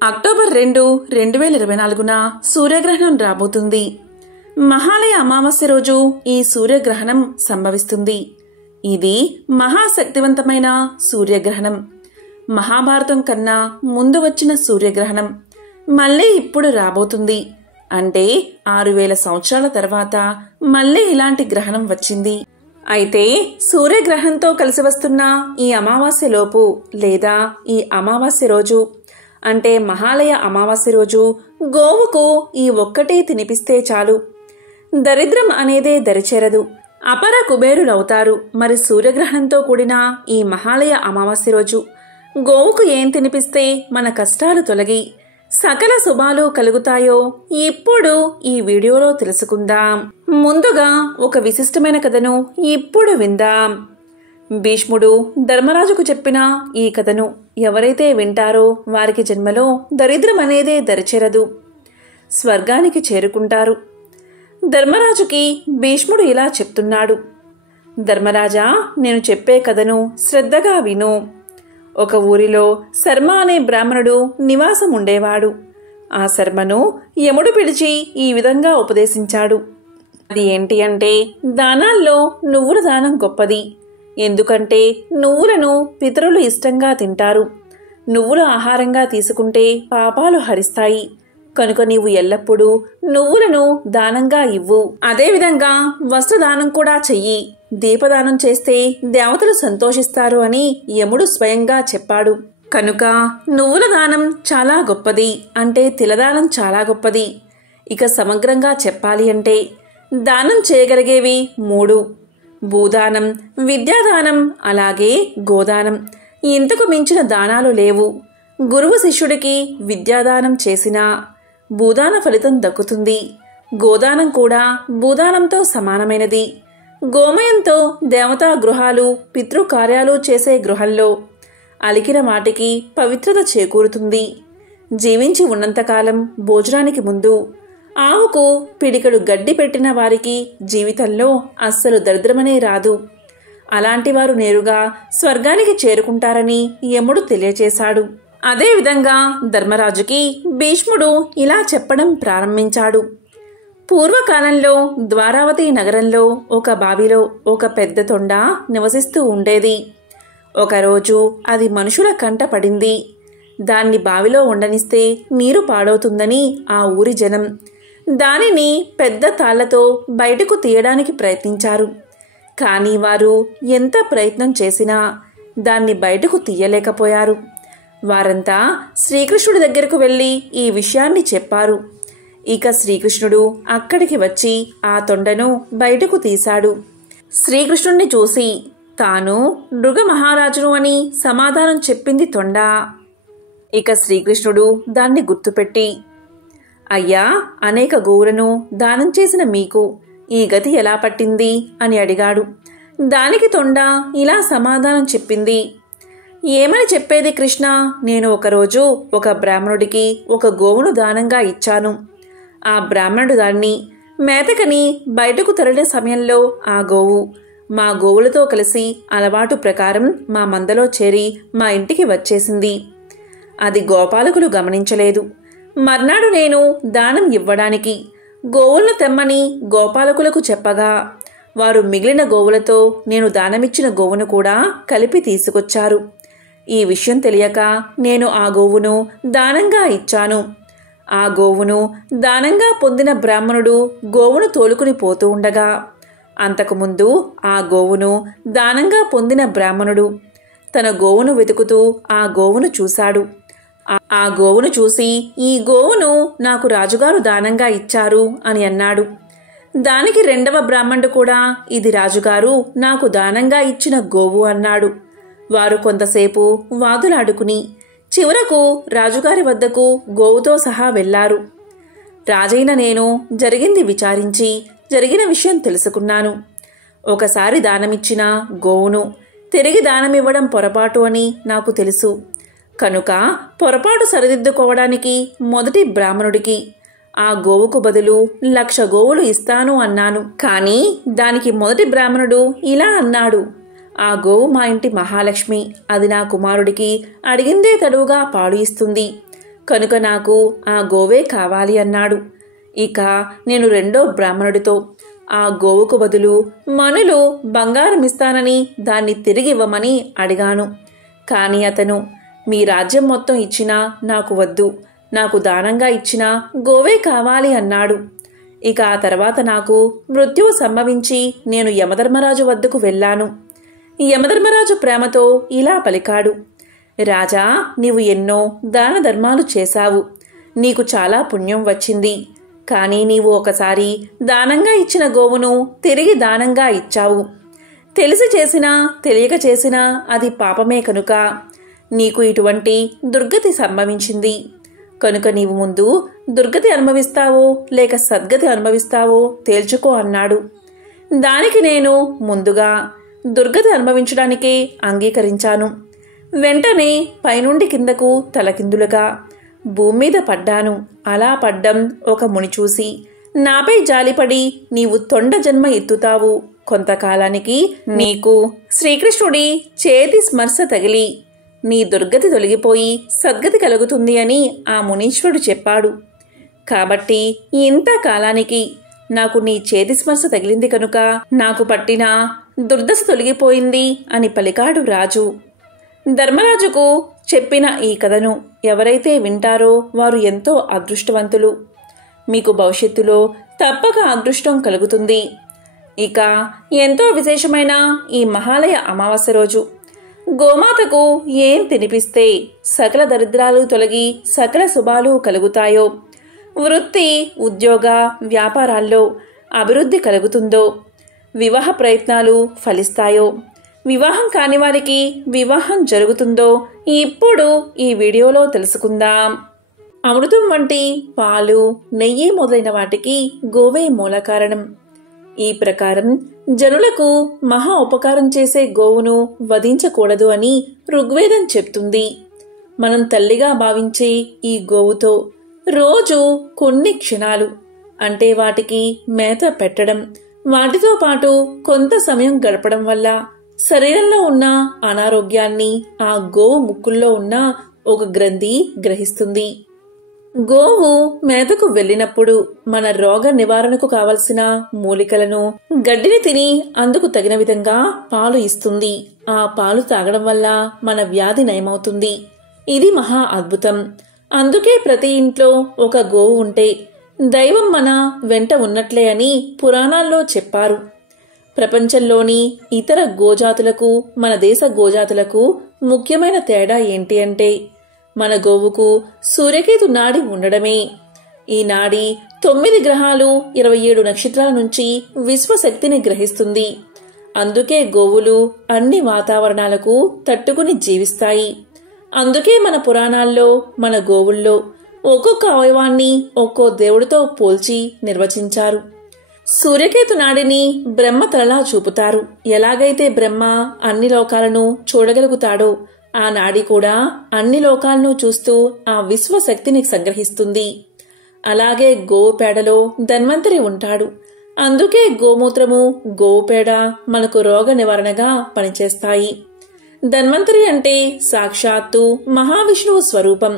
October 2, 2024న సూర్యగ్రహణం రాబోతుంది. మహాలయ అమావాస్య రోజు ఈ సూర్యగ్రహణం సంభవిస్తుంది. ఇది మహాశక్తివంతమైన సూర్యగ్రహణం. మహాభారతం కన్నా ముందు వచ్చిన సూర్యగ్రహణం మళ్ళీ ఇప్పుడు రాబోతుంది. అంటే 6000 సంవత్సరాల తర్వాత మళ్ళీ ఇలాంటి గ్రహణం వచ్చింది. అయితే సూర్యగ్రహణంతో కలిసి వస్తున్న ఈ అమావాస్యలోపు లేదా ఈ అమావాస్య రోజు అంటే మహాలయ అమావాస్య రోజు గోవుకు ఈ ఒక్కటే తినిపిస్తే చాలు, దరిద్రం అనేదే దరిచేరదు, అపర కుబేరులవుతారు. మరి సూర్యగ్రహణంతో కూడిన ఈ మహాలయ అమావాస్య రోజు గోవుకు ఏం తినిపిస్తే మన కష్టాలు తొలగి సకల శుభాలు కలుగుతాయో ఇప్పుడు ఈ వీడియోలో తెలుసుకుందాం. ముందుగా ఒక విశిష్టమైన కథను ఇప్పుడు విందాం. భీష్ముడు ధర్మరాజుకు చెప్పిన ఈ కథను ఎవరైతే వింటారో వారికి జన్మలో దరిద్రం అనేదే దరిచేరదు, స్వర్గానికి చేరుకుంటారు. ధర్మరాజుకి భీష్ముడు ఇలా చెప్తున్నాడు. ధర్మరాజా, నేను చెప్పే కథను శ్రద్ధగా విను. ఒక ఊరిలో శర్మ అనే బ్రాహ్మణుడు నివాసం ఉండేవాడు. ఆ శర్మను యముడు పిలిచి ఈ విధంగా ఉపదేశించాడు. అది ఏంటి అంటే, దానాల్లో నువ్వుల దానం గొప్పది. ఎందుకంటే నువ్వులను పితరులు ఇష్టంగా తింటారు. నువ్వుల ఆహారంగా తీసుకుంటే పాపాలు హరిస్తాయి. కనుక నీవు ఎల్లప్పుడూ నువ్వులను దానంగా ఇవ్వు. అదేవిధంగా వస్త్రదానం కూడా చెయ్యి. దీపదానం చేస్తే దేవతలు సంతోషిస్తారు అని యముడు స్వయంగా చెప్పాడు. కనుక నువ్వుల దానం చాలా గొప్పది, అంటే తిలదానం చాలా గొప్పది. ఇక సమగ్రంగా చెప్పాలి అంటే దానం చేయగలిగేవి 3: భూదానం, విద్యాదానం, అలాగే గోదానం. ఇంతకు మించిన దానాలు లేవు. గురువు శిష్యుడికి విద్యాదానం చేసినా భూదాన ఫలితం దక్కుతుంది. గోదానం కూడా భూదానంతో సమానమైనది. గోమయంతో దేవతా గృహాలు, పితృకార్యాలు చేసే గృహంలో అలికిన మాటికి పవిత్రత చేకూరుతుంది. జీవించి ఉన్నంతకాలం భోజనానికి ముందు ఆవుకు పిడికెడు గడ్డి పెట్టిన వారికి జీవితంలో అస్సలు దరిద్రమనే రాదు. అలాంటి వారు నేరుగా స్వర్గానికి చేరుకుంటారని యముడు తెలియచేశాడు. అదేవిధంగా ధర్మరాజుకి భీష్ముడు ఇలా చెప్పడం ప్రారంభించాడు. పూర్వకాలంలో ద్వారావతి నగరంలో ఒక బావిలో ఒక పెద్ద తొండ నివసిస్తూ ఉండేది. ఒకరోజు అది మనుషుల కంట పడింది. దాన్ని బావిలో ఉండనిస్తే నీరు పాడవుతుందని ఆ ఊరి జనం దానిని పెద్ద తాళ్లతో బయటకు తీయడానికి ప్రయత్నించారు. కానీ వారు ఎంత ప్రయత్నం చేసినా దాన్ని బయటకు తీయలేకపోయారు. వారంతా శ్రీకృష్ణుడి దగ్గరకు వెళ్ళి ఈ విషయాన్ని చెప్పారు. ఇక శ్రీకృష్ణుడు అక్కడికి వచ్చి ఆ తొండను బయటకు తీశాడు. శ్రీకృష్ణుణ్ణి చూసి తాను మృగమహారాజును అని సమాధానం చెప్పింది తొండ. ఇక శ్రీకృష్ణుడు దాన్ని గుర్తుపెట్టి, అయ్యా, అనేక గోవులను దానం చేసిన మీకు ఈ గతి ఎలా పట్టింది అని అడిగాడు. దానికి తొండ ఇలా సమాధానం చెప్పింది. ఏమని చెప్పేది కృష్ణ, నేను ఒకరోజు ఒక బ్రాహ్మణుడికి ఒక గోవును దానంగా ఇచ్చాను. ఆ బ్రాహ్మణుడు దాన్ని మేతకని బయటకు తరలిన సమయంలో ఆ గోవు మా గోవులతో కలిసి అలవాటు ప్రకారం మా మందలో చేరి మా ఇంటికి వచ్చేసింది. అది గోపాలకులు గమనించలేదు. మర్నాడు నేను దానం ఇవ్వడానికి గోవులను తెమ్మని గోపాలకులకు చెప్పగా వారు మిగిలిన గోవులతో నేను దానమిచ్చిన గోవును కూడా కలిపి తీసుకొచ్చారు. ఈ విషయం తెలియక నేను ఆ గోవును దానంగా ఇచ్చాను. ఆ గోవును దానంగా పొందిన బ్రాహ్మణుడు గోవును తోలుకుని పోతూ ఉండగా అంతకుముందు ఆ గోవును దానంగా పొందిన బ్రాహ్మణుడు తన గోవును వెతుకుతూ ఆ గోవును చూశాడు. ఆ గోవును చూసి ఈ గోవును నాకు రాజుగారు దానంగా ఇచ్చారు అని అన్నాడు. దానికి రెండవ బ్రాహ్మణుడు కూడా ఇది రాజుగారు నాకు దానంగా ఇచ్చిన గోవు అన్నాడు. వారు కొంతసేపు వాదులాడుకుని చివరకు రాజుగారి వద్దకు గోవుతో సహా వెళ్లారు. రాజైన నేను జరిగింది విచారించి జరిగిన విషయం తెలుసుకున్నాను. ఒకసారి దానమిచ్చిన గోవును తిరిగి దానమివ్వడం పొరపాటు అని నాకు తెలుసు. కనుక పొరపాటు సరిదిద్దుకోవడానికి మొదటి బ్రాహ్మణుడికి ఆ గోవుకు బదులు 1,00,000 గోవులు ఇస్తాను అన్నాను. కానీ దానికి మొదటి బ్రాహ్మణుడు ఇలా అన్నాడు, ఆ గోవు మా ఇంటి మహాలక్ష్మి, అది నా కుమారుడికి అడిగిందే తడువుగా పాడు ఇస్తుంది. కనుక నాకు ఆ గోవే కావాలి అన్నాడు. ఇక నేను రెండో బ్రాహ్మణుడితో ఆ గోవుకు బదులు మనులు బంగారం ఇస్తానని దాన్ని తిరిగి ఇవ్వమని అడిగాను. కాని అతను మీ రాజ్యం మొత్తం ఇచ్చినా నాకు వద్దు, నాకు దానంగా ఇచ్చిన గోవే కావాలి అన్నాడు. ఇక ఆ తర్వాత నాకు మృత్యువు సంభవించి నేను యమధర్మరాజు వద్దకు వెళ్ళాను. యమధర్మరాజు ప్రేమతో ఇలా పలికాడు, రాజా, నీవు ఎన్నో దాన ధర్మాలు చేశావు, నీకు చాలా పుణ్యం వచ్చింది. కానీ నీవు ఒకసారి దానంగా ఇచ్చిన గోవును తిరిగి దానంగా ఇచ్చావు. తెలిసి చేసినా తెలియక చేసినా అది పాపమే కనుక నీకు ఇటువంటి దుర్గతి సంభవించింది. కనుక నీవు ముందు దుర్గతి అనుభవిస్తావో లేక సద్గతి అనుభవిస్తావో తేల్చుకో అన్నాడు. దానికి నేను ముందుగా దుర్గతి అనుభవించడానికే అంగీకరించాను. వెంటనే పైనుండి కిందకు తలకిందులుగా భూమి మీద పడ్డాను. అలా పడ్డం ఒక ముని చూసి నాపై జాలిపడి నీవు తొండ జన్మ ఎత్తుతావు, కొంతకాలానికి నీకు శ్రీకృష్ణుడి చేతి స్మర్శ తగిలి నీ దుర్గతి తొలగిపోయి సద్గతి కలుగుతుంది అని ఆ మునీశ్వరుడు చెప్పాడు. కాబట్టి ఇంతకాలానికి నాకు నీ చేతి స్మర్శ తగిలింది కనుక నాకు పట్టిన దుర్దశ తొలగిపోయింది అని పలికాడు రాజు. ధర్మరాజుకు చెప్పిన ఈ కథను ఎవరైతే వింటారో వారు ఎంతో అదృష్టవంతులు. మీకు భవిష్యత్తులో తప్పక అదృష్టం కలుగుతుంది. ఇక ఎంతో విశేషమైన ఈ మహాలయ అమావాస్య రోజు గోమాతకు ఏం తినిపిస్తే సకల దరిద్రాలు తొలగి సకల శుభాలు కలుగుతాయో, వృత్తి ఉద్యోగ వ్యాపారాల్లో అభివృద్ధి కలుగుతుందో, వివాహ ప్రయత్నాలు ఫలిస్తాయో, వివాహం కాని వారికి వివాహం జరుగుతుందో ఇప్పుడు ఈ వీడియోలో తెలుసుకుందాం. అమృతం వంటి పాలు, నెయ్యి మొదలైన వాటికి గోవే మూల కారణం. ఈ ప్రకారం జనులకు మహా ఉపకారం చేసే గోవును వధించకూడదు అని ఋగ్వేదం చెప్తుంది. మనం తల్లిగా భావించే ఈ గోవుతో రోజు కొన్ని క్షణాలు అంటే వాటికి మేత పెట్టడం, వాటితో పాటు కొంత సమయం గడపడం వల్ల శరీరంలో ఉన్న అనారోగ్యాన్ని ఆ గోవు ముక్కుల్లో ఉన్న ఒక గ్రంథి గ్రహిస్తుంది. గోవు మేతకు వెళ్ళినప్పుడు మన రోగ నివారణకు కావలసిన మూలికలను, గడ్డిని తిని అందుకు తగిన విధంగా పాలు ఇస్తుంది. ఆ పాలు తాగడం వల్ల మన వ్యాధి నయమవుతుంది. ఇది మహా అద్భుతం. అందుకే ప్రతి ఇంట్లో ఒక గోవు ఉంటే దైవం మన వెంట ఉన్నట్లే అని పురాణాల్లో చెప్పారు. ప్రపంచంలోని ఇతర గోజాతులకు మన దేశ గోజాతులకు ముఖ్యమైన తేడా ఏంటి అంటే మన గోవుకు సూర్యకేతు నాడి ఉండడమే. ఈ నాడి 9 గ్రహాలు 27 నక్షత్రాల నుంచి విశ్వశక్తిని గ్రహిస్తుంది. అందుకే గోవులు అన్ని వాతావరణాలకు తట్టుకుని జీవిస్తాయి. అందుకే మన పురాణాల్లో మన గోవుల్లో ఒక్కొక్క అవయవాన్ని ఒక్కో దేవుడితో పోల్చి నిర్వచించారు. సూర్యకేతు నాడిని బ్రహ్మ తలలా చూపుతారు. ఎలాగైతే బ్రహ్మ అన్ని లోకాలను చూడగలుగుతాడో ఆ నాడి కూడా అన్ని లోకాలను చూస్తూ ఆ విశ్వశక్తిని సంగ్రహిస్తుంది. అలాగే గోవు పేడలో ధన్వంతరి ఉంటాడు. అందుకే గోమూత్రము, గోవు పేడ మనకు రోగ నివారణగా పనిచేస్తాయి. ధన్వంతరి అంటే సాక్షాత్తు మహావిష్ణువు స్వరూపం.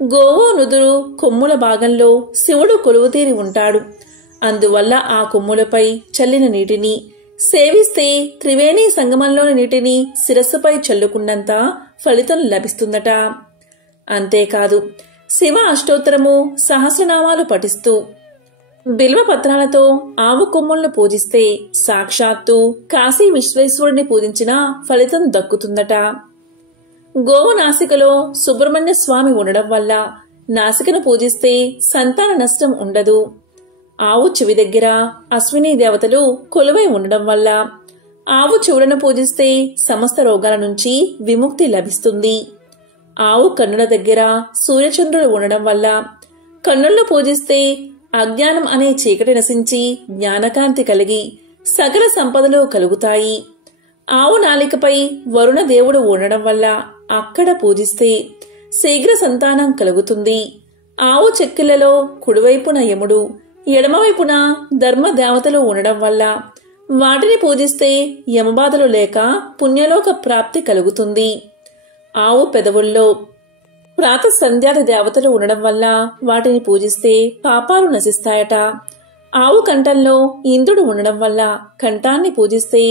గోవు నుదురు కొమ్ముల భాగంలో శివుడు కొలువుతీరి ఉంటాడు. అందువల్ల ఆ కొమ్ములపై చల్లిన నీటిని సేవిస్తే త్రివేణి సంగమంలోని నీటిని శిరస్సుపై చల్లుకున్నంత ఫలితం లభిస్తుందట. అంతేకాదు శివ అష్టోత్తరము, సహస్రనామాలు పఠిస్తూ బిల్వపత్రాలతో ఆవు కొమ్ములను పూజిస్తే సాక్షాత్తు కాశీ విశ్వేశ్వరుడిని పూజించిన ఫలితం దక్కుతుందట. గోవు నాసికలో సుబ్రహ్మణ్య స్వామి ఉండడం వల్ల నాసికను పూజిస్తే సంతాన నష్టం ఉండదు. ఆవు చెవి దగ్గర అశ్విని దేవతలు కొలువై ఉండడం వల్ల ఆవు చెవులను పూజిస్తే సమస్త రోగాల నుంచి విముక్తి లభిస్తుంది. ఆవు కన్నుల దగ్గర సూర్యచంద్రులు ఉండడం వల్ల కన్నులను పూజిస్తే అజ్ఞానం అనే చీకటి నశించి జ్ఞానకాంతి కలిగి సకల సంపదలు కలుగుతాయి. ఆవు నాలికపై వరుణ దేవుడు ఉండడం వల్ల అక్కడ పూజిస్తే శీఘ్ర సంతానం కలుగుతుంది. ఆవు చెక్కిళ్లలో కుడివైపున యముడు, ఎడమవైపున ధర్మదేవతలు ఉండడం వల్ల వాటిని పూజిస్తే యమబాధలు లేక పుణ్యలోక ప్రాప్తి కలుగుతుంది. ఆవు పెదవుల్లో ప్రాతః సంధ్యాది దేవతలు ఉండడం వల్ల వాటిని పూజిస్తే పాపాలు నశిస్తాయట. ఆవు కంఠంలో ఇంద్రుడు ఉండడం వల్ల కంఠాన్ని పూజిస్తే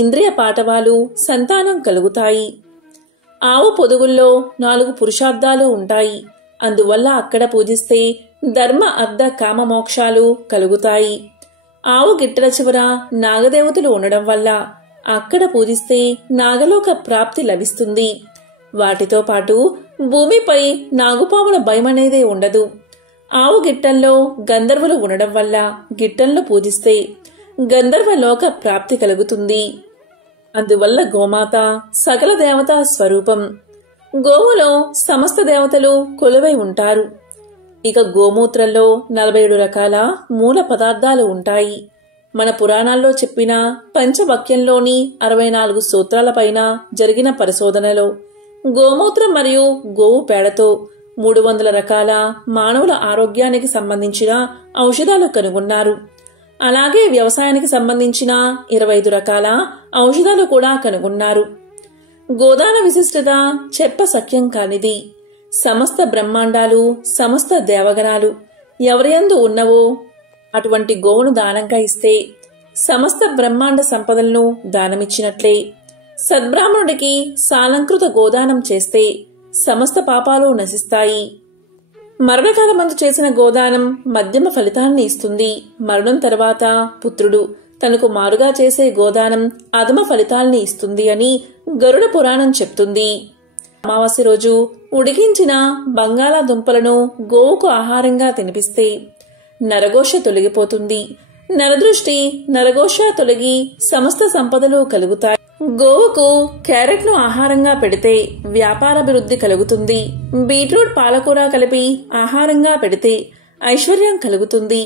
ఇంద్రియ పాటవాలు సంతానం కలుగుతాయి. ఆవు పొదుగుల్లో 4 పురుషార్థాలు ఉంటాయి. అందువల్ల అక్కడ పూజిస్తే ధర్మ అర్థ కామ మోక్షాలు కలుగుతాయి. ఆవు గిట్టల చివర నాగదేవతలు ఉండడం వల్ల అక్కడ పూజిస్తే నాగలోక ప్రాప్తి లభిస్తుంది. వాటితో పాటు భూమిపై నాగుపాముల భయమనేదే ఉండదు. ఆవు గిట్టల్లో గంధర్వులు ఉండడం వల్ల గిట్టలను పూజిస్తే గంధర్వలోక ప్రాప్తి కలుగుతుంది. అందువల్ల గోమాత సకల దేవతా స్వరూపం. గోవులో సమస్త దేవతలు కొలువై ఉంటారు. ఇక గోమూత్రంలో 47 రకాల మూల పదార్థాలు ఉంటాయి. మన పురాణాల్లో చెప్పిన పంచవాక్యంలోని 64 సూత్రాలపైన జరిగిన పరిశోధనలో గోమూత్రం మరియు గోవు పేడతో 300 రకాల మానవుల ఆరోగ్యానికి సంబంధించిన ఔషధాలు కనుగొన్నారు. అలాగే వ్యవసాయానికి సంబంధించిన 25 రకాల ఔషధాలు కూడా కనుగొన్నారు. గోదాన విశిష్టత చెప్పసఖ్యం కానిది. సమస్త బ్రహ్మాండాలు, సమస్త దేవగణాలు ఎవరియందు ఉన్నవో అటువంటి గోవును దానంగా ఇస్తే సమస్త బ్రహ్మాండ సంపదలను దానమిచ్చినట్లే. సద్బ్రాహ్మణుడికి సాలంకృత గోదానం చేస్తే సమస్త పాపాలు నశిస్తాయి. మరణకాలమందు చేసిన గోదానం మధ్యమ ఫలితాన్ని ఇస్తుంది. మరణం తర్వాత పుత్రుడు తనకు మారుగా చేసే గోదానం అధమ ఫలితాల్ని ఇస్తుంది అని గరుడ పురాణం చెప్తుంది. అమావాస్య రోజు ఉడికించిన బంగాళాదుంపలను గోవుకు ఆహారంగా తినిపిస్తే నరఘోష తొలగిపోతుంది. నరదృష్టి, నరఘోష తొలగి సమస్త సంపదలు కలుగుతాయి. గోవుకు క్యారెట్ను ఆహారంగా పెడితే వ్యాపారాభివృద్ధి కలుగుతుంది. బీట్రూట్ పాలకూర కలిపి ఆహారంగా పెడితే ఐశ్వర్యం కలుగుతుంది.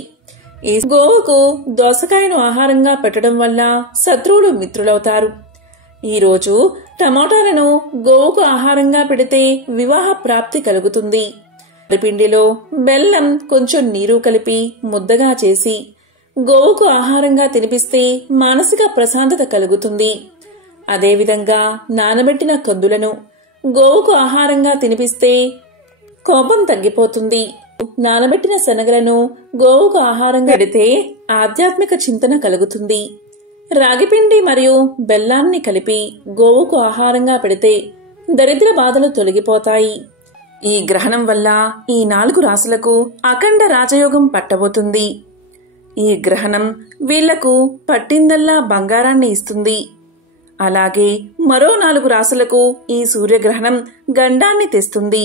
ఈ గోవుకు దోసకాయను ఆహారంగా పెట్టడం వల్ల శత్రువులు మిత్రులవుతారు. ఈరోజు టమాటాలను గోవుకు ఆహారంగా పెడితే వివాహ ప్రాప్తి కలుగుతుంది. పిండిలో బెల్లం కొంచెం నీరు కలిపి ముద్దగా చేసి గోవుకు ఆహారంగా తినిపిస్తే మానసిక ప్రశాంతత కలుగుతుంది. అదేవిధంగా నానబెట్టిన కందులను గోవుకు ఆహారంగా తినిపిస్తే కోపం తగ్గిపోతుంది. నానబెట్టిన శనగలను గోవుకు ఆహారంగా పెడితే ఆధ్యాత్మిక చింతన కలుగుతుంది. రాగిపిండి మరియు బెల్లాన్ని కలిపి గోవుకు ఆహారంగా పెడితే దరిద్ర బాధలు తొలగిపోతాయి. ఈ గ్రహణం వల్ల ఈ 4 రాశులకు అఖండ రాజయోగం పట్టబోతుంది. ఈ గ్రహణం వీళ్లకు పట్టిందల్లా బంగారాన్ని ఇస్తుంది. అలాగే మరో 4 రాశులకు ఈ సూర్యగ్రహణం గండాన్ని తెస్తుంది.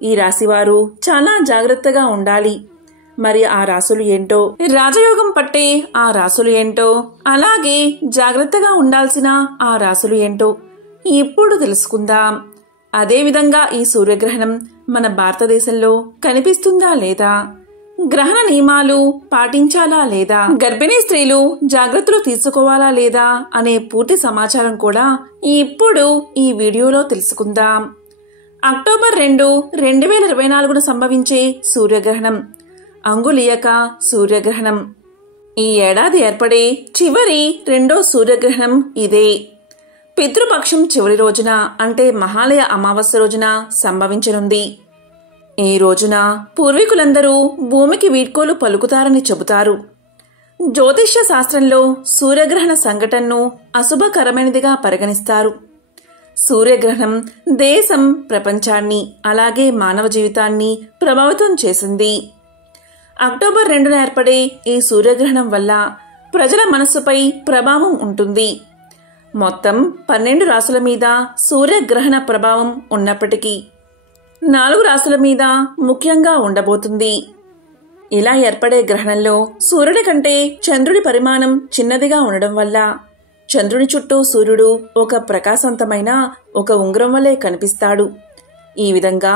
ఈ రాశివారు చాలా జాగ్రత్తగా ఉండాలి. మరి ఆ రాశులు ఏంటో, రాజయోగం పట్టే ఆ రాశులు ఏంటో, అలాగే జాగ్రత్తగా ఉండాల్సిన ఆ రాశులు ఏంటో ఇప్పుడు తెలుసుకుందాం. అదేవిధంగా ఈ సూర్యగ్రహణం మన భారతదేశంలో కనిపిస్తుందా లేదా, గ్రహణ నియమాలు పాటించాలా లేదా, గర్భిణీ స్త్రీలు జాగ్రత్తలు తీసుకోవాలా లేదా అనే పూర్తి సమాచారం కూడా ఇప్పుడు ఈ వీడియోలో తెలుసుకుందాం. అక్టోబర్ 2, 2024 సంభవించే సూర్యగ్రహణం అంగుళీయక సూర్యగ్రహణం. ఈ ఏడాది ఏర్పడే చివరి 2వ సూర్యగ్రహణం ఇదే. పితృపక్షం చివరి రోజున అంటే మహాలయ అమావాస్య రోజున సంభవించనుంది. ఈ రోజున పూర్వీకులందరూ భూమికి వీడ్కోలు పలుకుతారని చెబుతారు. జ్యోతిష్య శాస్త్రంలో సూర్యగ్రహణ సంఘటనను అశుభకరమైనదిగా పరిగణిస్తారు. సూర్యగ్రహణం దేశం, ప్రపంచాన్ని అలాగే మానవ జీవితాన్ని ప్రభావితం చేసింది. అక్టోబర్ 2న ఏర్పడే ఈ సూర్యగ్రహణం వల్ల ప్రజల మనస్సుపై ప్రభావం ఉంటుంది. మొత్తం 12 రాశుల మీద సూర్యగ్రహణ ప్రభావం ఉన్నప్పటికీ 4 రాశుల మీద ముఖ్యంగా ఉండబోతుంది. ఇలా ఏర్పడే గ్రహణంలో సూర్యుడి కంటే చంద్రుడి పరిమాణం చిన్నదిగా ఉండడం వల్ల చంద్రుని చుట్టూ సూర్యుడు ఒక ప్రకాశవంతమైన ఒక ఉంగరం వలె కనిపిస్తాడు. ఈ విధంగా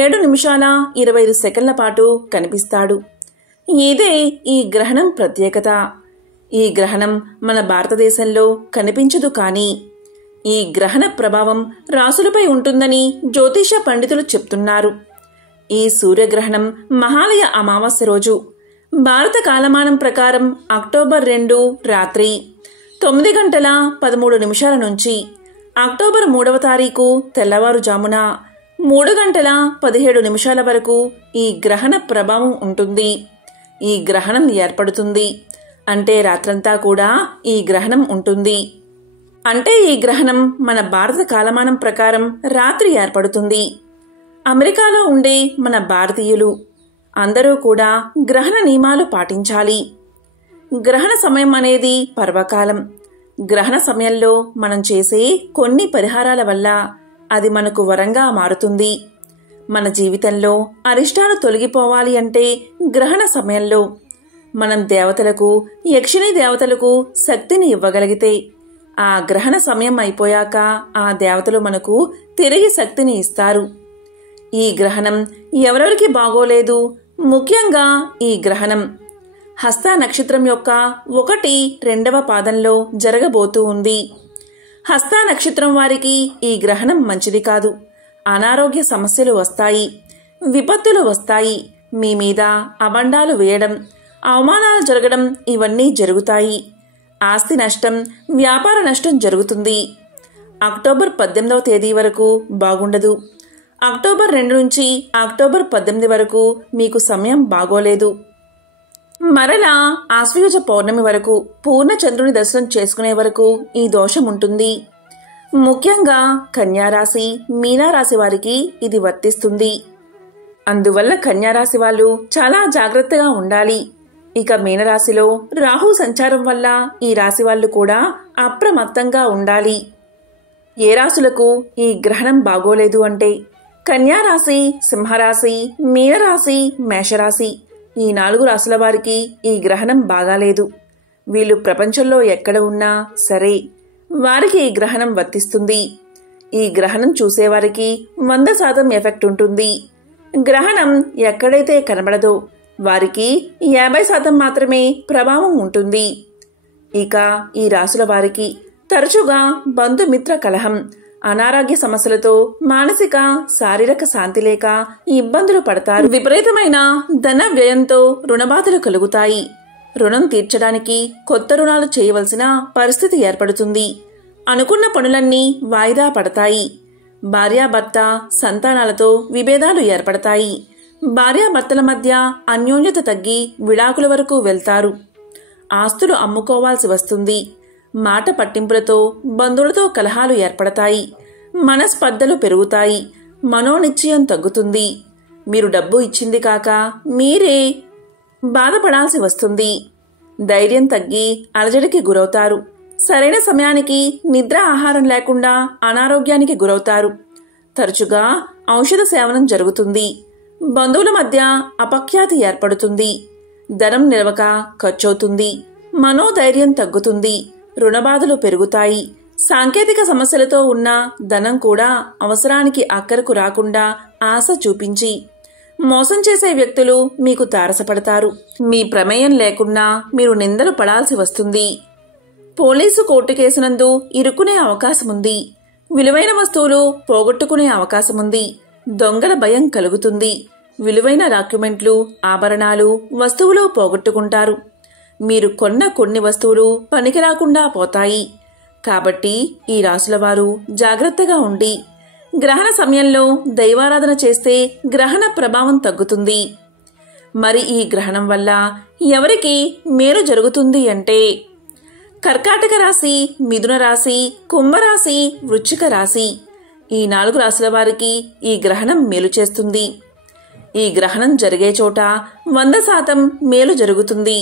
7 నిమిషాల 25 సెకన్ల పాటు కనిపిస్తాడు. ఇదే ఈ గ్రహణం ప్రత్యేకత. ఈ గ్రహణం మన భారతదేశంలో కనిపించదు, కానీ ఈ గ్రహణ ప్రభావం రాశులపై ఉంటుందని జ్యోతిష పండితులు చెప్తున్నారు. ఈ సూర్యగ్రహణం మహాలయ అమావాస్య రోజు భారత కాలమానం ప్రకారం అక్టోబర్ 2 రాత్రి 9:13 నుంచి అక్టోబర్ 3వ తారీఖు తెల్లవారుజామున 3:17 వరకు ఈ గ్రహణ ప్రభావం ఉంటుంది. ఈ గ్రహణం ఏర్పడుతుంది అంటే రాత్రంతా కూడా ఈ గ్రహణం ఉంటుంది. అంటే ఈ గ్రహణం మన భారత కాలమానం ప్రకారం రాత్రి ఏర్పడుతుంది. అమెరికాలో ఉండే మన భారతీయులు అందరూ కూడా గ్రహణ నియమాలు పాటించాలి. గ్రహణ సమయం అనేది పర్వకాలం. గ్రహణ సమయంలో మనం చేసే కొన్ని పరిహారాల వల్ల అది మనకు వరంగా మారుతుంది. మన జీవితంలో అరిష్టాలు తొలగిపోవాలి అంటే గ్రహణ సమయంలో మనం దేవతలకు, యక్షిణీ దేవతలకు శక్తిని ఇవ్వగలిగితే ఆ గ్రహణ సమయం అయిపోయాక ఆ దేవతలు మనకు తిరిగి శక్తిని ఇస్తారు. ఈ గ్రహణం ఎవరెవరికి బాగోలేదు. ముఖ్యంగా ఈ గ్రహణం హస్త నక్షత్రం యొక్క 1-2వ పాదంలో జరగబోతూ ఉంది. హస్త నక్షత్రం వారికి ఈ గ్రహణం మంచిది కాదు. అనారోగ్య సమస్యలు వస్తాయి, విపత్తులు వస్తాయి, మీ మీద అబండాలు వేయడం, అవమానాలు జరగడం ఇవన్నీ జరుగుతాయి. ఆస్తి నష్టం, వ్యాపార నష్టం జరుగుతుంది. అక్టోబర్ 18వ తేదీ వరకు బాగుండదు. అక్టోబర్ 2 నుంచి అక్టోబర్ 18 వరకు మీకు సమయం బాగోలేదు. మరలా ఆశ్వయుజ పౌర్ణమి వరకు పూర్ణ చంద్రుని దర్శనం చేసుకునే వరకు ఈ దోషం ఉంటుంది. ముఖ్యంగా కన్యారాశి, మీనారాశి వారికి ఇది వర్తిస్తుంది. అందువల్ల కన్యారాశి వాళ్ళు చాలా జాగ్రత్తగా ఉండాలి. ఇక మీనరాశిలో రాహు సంచారం వల్ల ఈ రాశి వాళ్ళు కూడా అప్రమత్తంగా ఉండాలి. ఏ రాశులకు ఈ గ్రహణం బాగోలేదు అంటే కన్యారాశి, సింహరాశి, మీనరాశి, మేషరాశి ఈ 4 రాశుల వారికి ఈ గ్రహణం బాగాలేదు. వీళ్ళు ప్రపంచంలో ఎక్కడ ఉన్నా సరే వారికి ఈ గ్రహణం వర్తిస్తుంది. ఈ గ్రహణం చూసేవారికి 100% ఎఫెక్ట్ ఉంటుంది. గ్రహణం ఎక్కడైతే కనబడదో వారికి 50% మాత్రమే ప్రభావం ఉంటుంది. ఇక ఈ రాశుల వారికి తరచుగా బంధుమిత్ర కలహం, అనారోగ్య సమస్యలతో మానసిక, శారీరక శాంతి లేక ఇబ్బందులు పడతారు. విపరీతమైన ధన వ్యయంతో రుణబాధలు కలుగుతాయి. రుణం తీర్చడానికి కొత్త రుణాలు చేయవలసిన పరిస్థితి ఏర్పడుతుంది. అనుకున్న పనులన్నీ వాయిదా పడతాయి. భార్యాభర్త, సంతానాలతో విభేదాలు ఏర్పడతాయి. భార్యాభర్తల మధ్య అన్యోన్యత తగ్గి విడాకుల వరకు వెళ్తారు. ఆస్తులు అమ్ముకోవాల్సి వస్తుంది. మాట పట్టింపులతో బంధువులతో కలహాలు ఏర్పడతాయి. మనస్పర్ధలు పెరుగుతాయి. మనోనిశ్చయం తగ్గుతుంది. మీరు డబ్బు ఇచ్చింది కాక మీరే బాధపడాల్సి వస్తుంది. ధైర్యం తగ్గి అలజడికి గురవుతారు. సరైన సమయానికి నిద్ర, ఆహారం లేకుండా అనారోగ్యానికి గురవుతారు. తరచుగా ఔషధ సేవనం జరుగుతుంది. బంధువుల మధ్య అపఖ్యాతి ఏర్పడుతుంది. ధనం నిలవక ఖర్చవుతుంది. మనోధైర్యం తగ్గుతుంది. రుణబాధలు పెరుగుతాయి. సాంకేతిక సమస్యలతో ఉన్న ధనం కూడా అవసరానికి అక్కరకు రాకుండా ఆశ చూపించి మోసం చేసే వ్యక్తులు మీకు తారసపడతారు. మీ ప్రమేయం లేకున్నా మీరు నిందలు పడాల్సి వస్తుంది. పోలీసు కోర్టు కేసునందు ఇరుక్కునే అవకాశముంది. విలువైన వస్తువులు పోగొట్టుకునే అవకాశముంది. దొంగల భయం కలుగుతుంది. విలువైన డాక్యుమెంట్లు, ఆభరణాలు, వస్తువులు పోగొట్టుకుంటారు. మీరు కొన్న కొన్ని వస్తువులు పనికిరాకుండా పోతాయి. కాబట్టి ఈ రాశుల వారు జాగ్రత్తగా ఉండి గ్రహణ సమయంలో దైవారాధన చేస్తే గ్రహణ ప్రభావం తగ్గుతుంది. మరి ఈ గ్రహణం వల్ల ఎవరికి మేలు జరుగుతుంది అంటే కర్కాటక రాశి, మిథున రాశి, కుంభరాశి, వృశ్చిక రాశి ఈ 4 రాశుల వారికి ఈ గ్రహణం మేలు చేస్తుంది. ఈ గ్రహణం జరిగే చోట 100% మేలు జరుగుతుంది.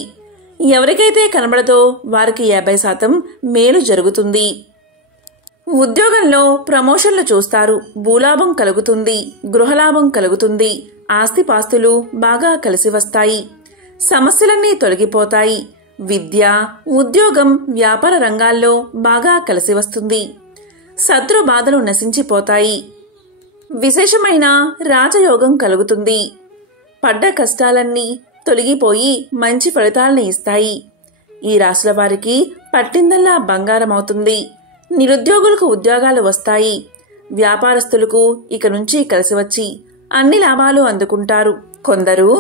ఎవరికైతే కనబడదో వారికి 50% మేలు జరుగుతుంది. ఉద్యోగంలో ప్రమోషన్లు చూస్తారు. భూలాభం కలుగుతుంది. గృహలాభం కలుగుతుంది. ఆస్తిపాస్తులు బాగా కలిసి వస్తాయి. సమస్యలన్నీ తొలగిపోతాయి. విద్య, ఉద్యోగం, వ్యాపార రంగాల్లో బాగా కలిసి వస్తుంది. శత్రు బాధలు నశించిపోతాయి. విశేషమైన రాజయోగం కలుగుతుంది. పడ్డ కష్టాలన్నీ తొలగిపోయి మంచి ఫలితాలను ఇస్తాయి. ఈ రాశుల వారికి పట్టిందల్లా బంగారం అవుతుంది. నిరుద్యోగులకు ఉద్యోగాలు వస్తాయి. వ్యాపారస్తులకు ఇక నుంచి కలిసి వచ్చి అన్ని లాభాలు అందుకుంటారు. కొందరు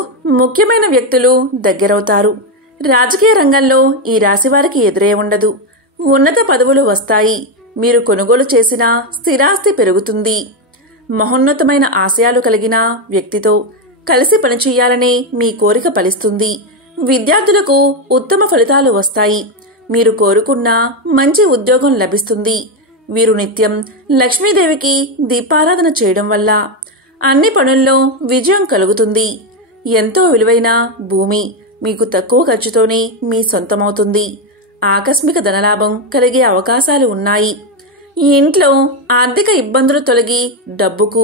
ముఖ్యమైన వ్యక్తులు దగ్గరవుతారు. రాజకీయ రంగంలో ఈ రాశి వారికి ఎదురే ఉండదు. ఉన్నత పదవులు వస్తాయి. మీరు కొనుగోలు చేసిన స్థిరాస్తి పెరుగుతుంది. మహోన్నతమైన ఆశయాలు కలిగిన వ్యక్తితో కలిసి పనిచేయాలనే మీ కోరిక ఫలిస్తుంది. విద్యార్థులకు ఉత్తమ ఫలితాలు వస్తాయి. మీరు కోరుకున్న మంచి ఉద్యోగం లభిస్తుంది. వీరు నిత్యం లక్ష్మీదేవికి దీపారాధన చేయడం వల్ల అన్ని పనుల్లో విజయం కలుగుతుంది. ఎంతో విలువైన భూమి మీకు తక్కువ ఖర్చుతోనే మీ సొంతమవుతుంది. ఆకస్మిక ధనలాభం కలిగే అవకాశాలు ఉన్నాయి. ఈ ఇంట్లో ఆర్థిక ఇబ్బందులు తొలగి డబ్బుకు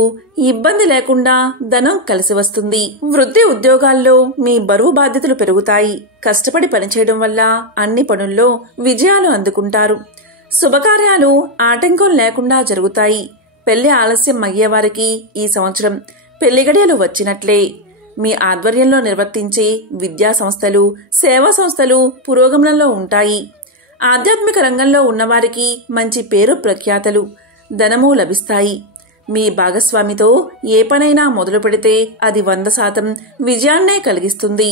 ఇబ్బంది లేకుండా ధనం కలిసి వస్తుంది. వృత్తి ఉద్యోగాల్లో మీ బరువు బాధ్యతలు పెరుగుతాయి. కష్టపడి పనిచేయడం వల్ల అన్ని పనుల్లో విజయాలు అందుకుంటారు. శుభకార్యాలు ఆటంకం లేకుండా జరుగుతాయి. పెళ్లి ఆలస్యం అయ్యేవారికి ఈ సంవత్సరం పెళ్లి గడియలు వచ్చినట్లే. మీ ఆధ్వర్యంలో నిర్వర్తించే విద్యా సంస్థలు, సేవా సంస్థలు పురోగమనంలో ఉంటాయి. ఆధ్యాత్మిక రంగంలో ఉన్నవారికి మంచి పేరు ప్రఖ్యాతలు, ధనము లభిస్తాయి. మీ భాగస్వామితో ఏ పనైనా మొదలు పెడితే అది 100% విజయాన్నే కలిగిస్తుంది.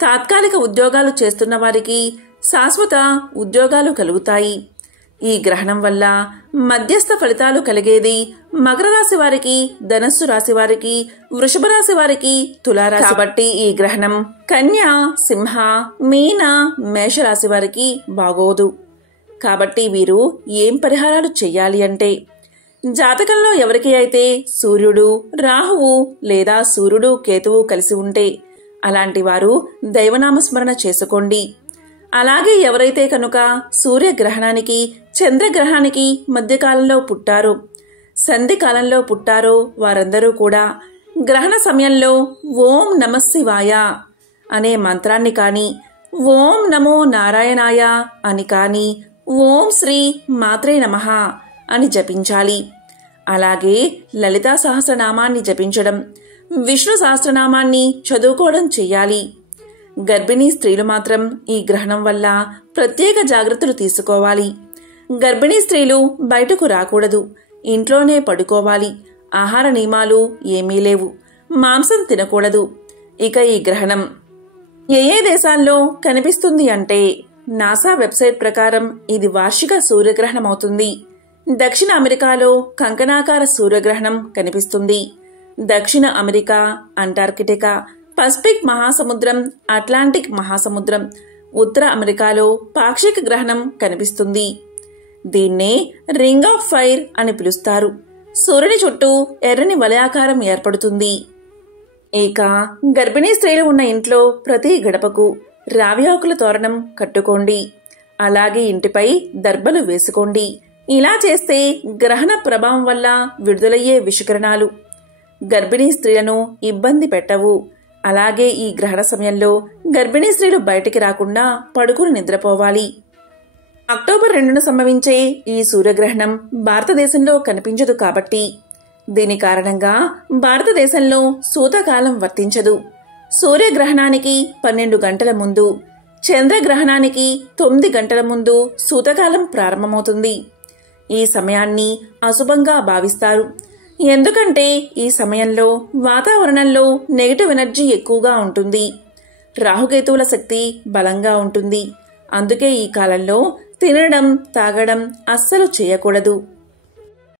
తాత్కాలిక ఉద్యోగాలు చేస్తున్న వారికి శాశ్వత ఉద్యోగాలు కలుగుతాయి. ఈ గ్రహణం వల్ల మధ్యస్థ ఫలితాలు కలిగేది మకర రాశి వారికి, ధనస్సు రాశి వారికి, వృషభ రాశి వారికి, తులారాశి. కాబట్టి ఈ గ్రహణం కన్య, సింహ, మీన, మేషరాశి వారికి బాగోదు. కాబట్టి వీరు ఏం పరిహారాలు చెయ్యాలి అంటే, జాతకంలో ఎవరికి అయితే సూర్యుడు, రాహువు లేదా సూర్యుడు, కేతువు కలిసి ఉంటే అలాంటి వారు దైవనామస్మరణ చేసుకోండి. అలాగే ఎవరైతే కనుక సూర్యగ్రహణానికి, చంద్రగ్రహణానికి మధ్యకాలంలో పుట్టారో, సంధి కాలంలో పుట్టారో వారందరూ కూడా గ్రహణ సమయంలో ఓం నమఃశివాయ అనే మంత్రాన్ని కానీ, ఓం నమో నారాయణాయ అని కానీ, ఓం శ్రీ మాత్రే నమః అని జపించాలి. అలాగే లలితా సహస్రనామాన్ని జపించడం, విష్ణు సహస్రనామాన్ని చదువుకోవడం చెయ్యాలి. గర్భిణీ స్త్రీలు మాత్రం ఈ గ్రహణం వల్ల ప్రత్యేక జాగ్రత్తలు తీసుకోవాలి. గర్భిణీ స్త్రీలు బయటకు రాకూడదు. ఇంట్లోనే పడుకోవాలి. ఆహార నియమాలు ఏమీ లేవు. మాంసం తినకూడదు. ఇక ఈ గ్రహణం ఏ దేశాల్లో కనిపిస్తుంది అంటే, నాసా వెబ్సైట్ ప్రకారం ఇది వార్షిక సూర్యగ్రహణం అవుతుంది. దక్షిణ అమెరికాలో కంకణాకార సూర్యగ్రహణం కనిపిస్తుంది. దక్షిణ అమెరికా, అంటార్కిటికా, పసిఫిక్ మహాసముద్రం, అట్లాంటిక్ మహాసముద్రం, ఉత్తర అమెరికాలో పాక్షిక గ్రహణం కనిపిస్తుంది. దీన్నే రింగ్ ఆఫ్ ఫైర్ అని పిలుస్తారు. సూర్యుని చుట్టూ ఎర్రని వలయాకారం ఏర్పడుతుంది. ఇక గర్భిణీ స్త్రీలు ఉన్న ఇంట్లో ప్రతి గడపకు రావి ఆకుల తోరణం కట్టుకోండి. అలాగే ఇంటిపై దర్బలు వేసుకోండి. ఇలా చేస్తే గ్రహణ ప్రభావం వల్ల విడుదలయ్యే విషకిరణాలు గర్భిణీ స్త్రీలను ఇబ్బంది పెట్టవు. అలాగే ఈ గ్రహణ సమయంలో గర్భిణీ స్త్రీలు బయటికి రాకుండా పడుకుని నిద్రపోవాలి. అక్టోబర్ 2న సంభవించే ఈ సూర్యగ్రహణం భారతదేశంలో కనిపించదు. కాబట్టి దీని కారణంగా భారతదేశంలో సూతకాలం వర్తించదు. సూర్యగ్రహణానికి 12 గంటల ముందు, చంద్రగ్రహణానికి 9 గంటల ముందు సూతకాలం ప్రారంభమవుతుంది. ఈ సమయాన్ని అశుభంగా భావిస్తారు. ఎందుకంటే ఈ సమయంలో వాతావరణంలో నెగటివ్ ఎనర్జీ ఎక్కువగా ఉంటుంది. రాహుకేతువుల శక్తి బలంగా ఉంటుంది. అందుకే ఈ కాలంలో తినడం, తాగడం అస్సలు చేయకూడదు.